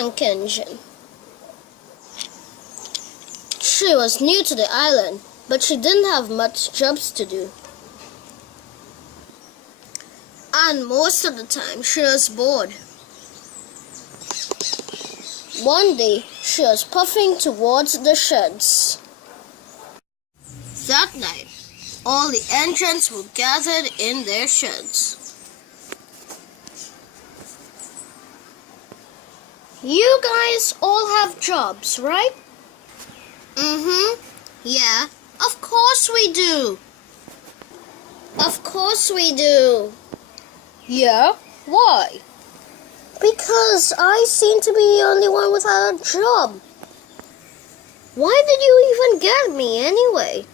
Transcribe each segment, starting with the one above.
tank engine. She was new to the island, but she didn't have much jobs to do. And most of the time she was bored. One day she was puffing towards the sheds. That night, all the engines were gathered in their sheds. You guys all have jobs, right? Yeah, of course we do. Of course we do. Yeah? Why? Because I seem to be the only one without a job. Why did you even get me anyway?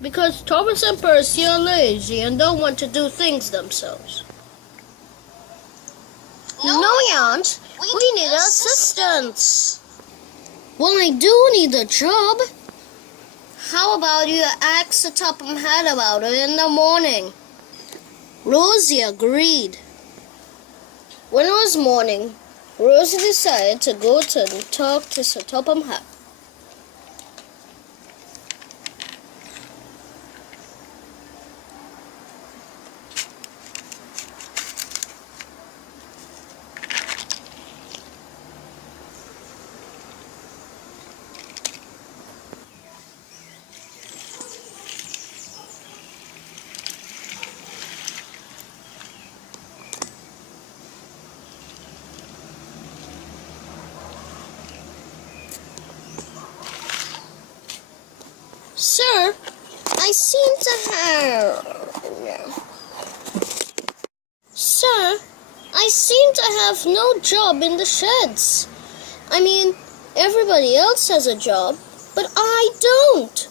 Because Thomas and Percy are lazy and don't want to do things themselves. No, we aren't. We need assistance. Well, I do need a job. How about you ask the Topham Hatt about it in the morning? Rosie agreed. When it was morning, Rosie decided to go to talk to Sir Topham Hatt. Sir, I seem to have no job in the sheds. I mean, everybody else has a job, but I don't.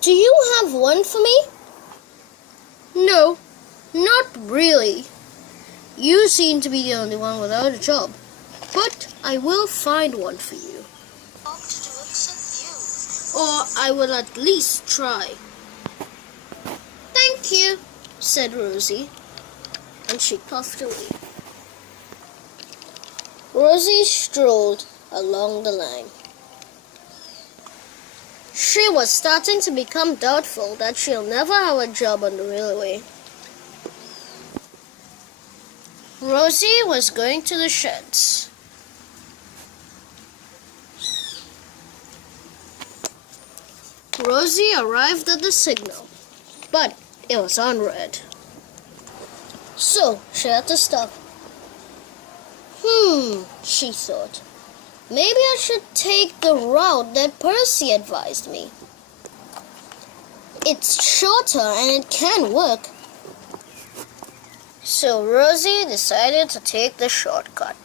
Do you have one for me? No, not really. You seem to be the only one without a job, but I will find one for you. Or I will at least try. Thank you, said Rosie, and she puffed away. Rosie strolled along the line. She was starting to become doubtful that she'll never have a job on the railway. Rosie was going to the sheds. Rosie arrived at the signal, but it was on red. So she had to stop. She thought. Maybe I should take the route that Percy advised me. It's shorter and it can work. So Rosie decided to take the shortcut.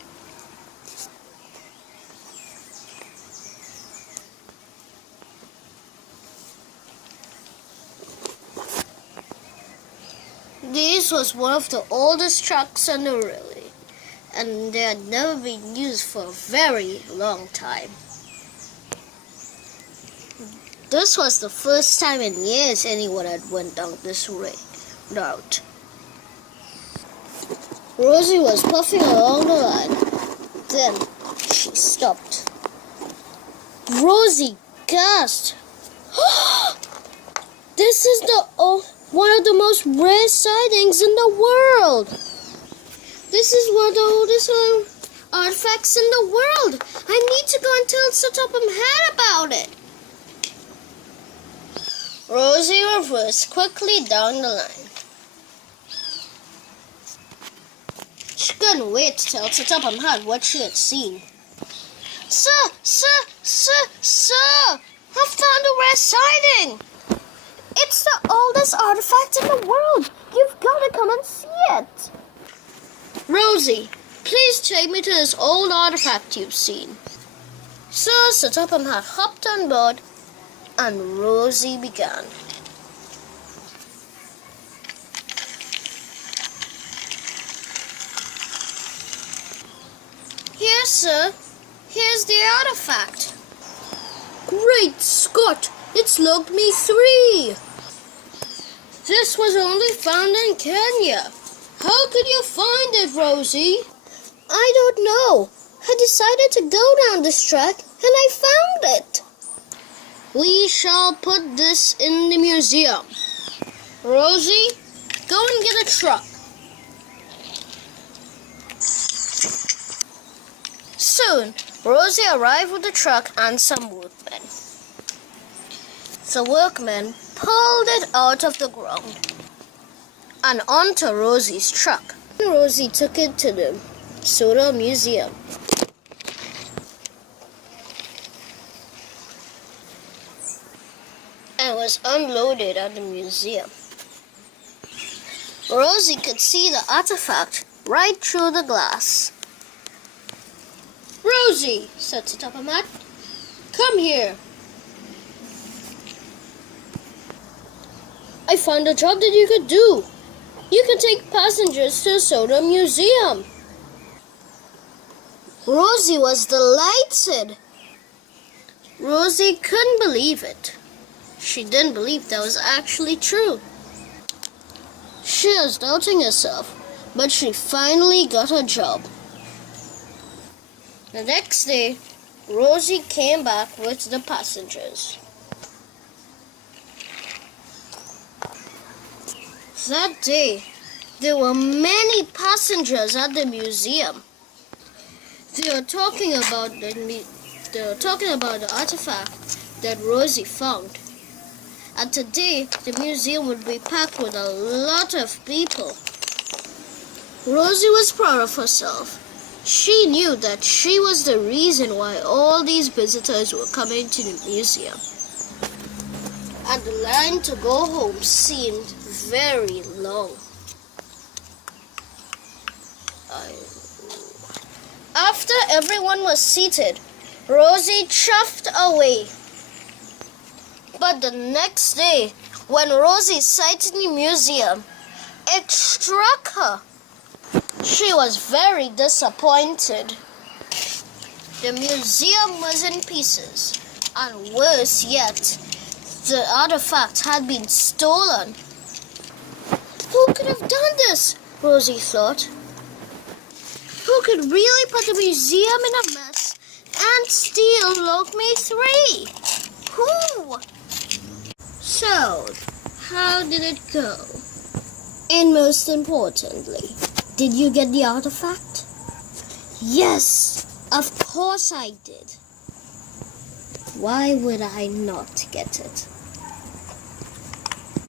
This was one of the oldest tracks on the railway, and they had never been used for a very long time. This was the first time in years anyone had went down this route. Rosie was puffing along the line. Then she stopped. Rosie gasped. This is one of the most rare sightings in the world. This is one of the oldest artifacts in the world. I need to go and tell Sir Topham Hatt about it. Rosie reversed quickly down the line. She couldn't wait to tell Sir Topham Hatt what she had seen. Sir! I found a rare sighting! It's the oldest artifact in the world. You've got to come and see it. Rosie, please take me to this old artifact you've seen. So Sir Topham Hatt hopped on board and Rosie began. Here, sir. Here's the artifact. Great Scott! It's logged me 3. This was only found in Kenya. How could you find it, Rosie? I don't know. I decided to go down this track and I found it. We shall put this in the museum. Rosie, go and get a truck. Soon, Rosie arrived with the truck and some workmen. The workmen pulled it out of the ground and onto Rosie's truck. Rosie took it to the Sodor Museum. And was unloaded at the museum. Rosie could see the artifact right through the glass. Rosie, said the diplomat, come here. I found a job that you could do. You could take passengers to the Sodor Museum. Rosie was delighted. Rosie couldn't believe it. She didn't believe that was actually true. She was doubting herself, but she finally got a job. The next day, Rosie came back with the passengers. That day, there were many passengers at the museum. They were talking about the artifact that Rosie found. And today, the museum would be packed with a lot of people. Rosie was proud of herself. She knew that she was the reason why all these visitors were coming to the museum. And the line to go home seemed very long. After everyone was seated, Rosie chuffed away. But the next day, when Rosie sighted the museum, it struck her. She was very disappointed. The museum was in pieces, and worse yet, the artifact had been stolen. Who could have done this? Rosie thought. Who could really put the museum in a mess and steal Lokme 3? Who? So, how did it go? And most importantly, did you get the artifact? Yes, of course I did. Why would I not get it?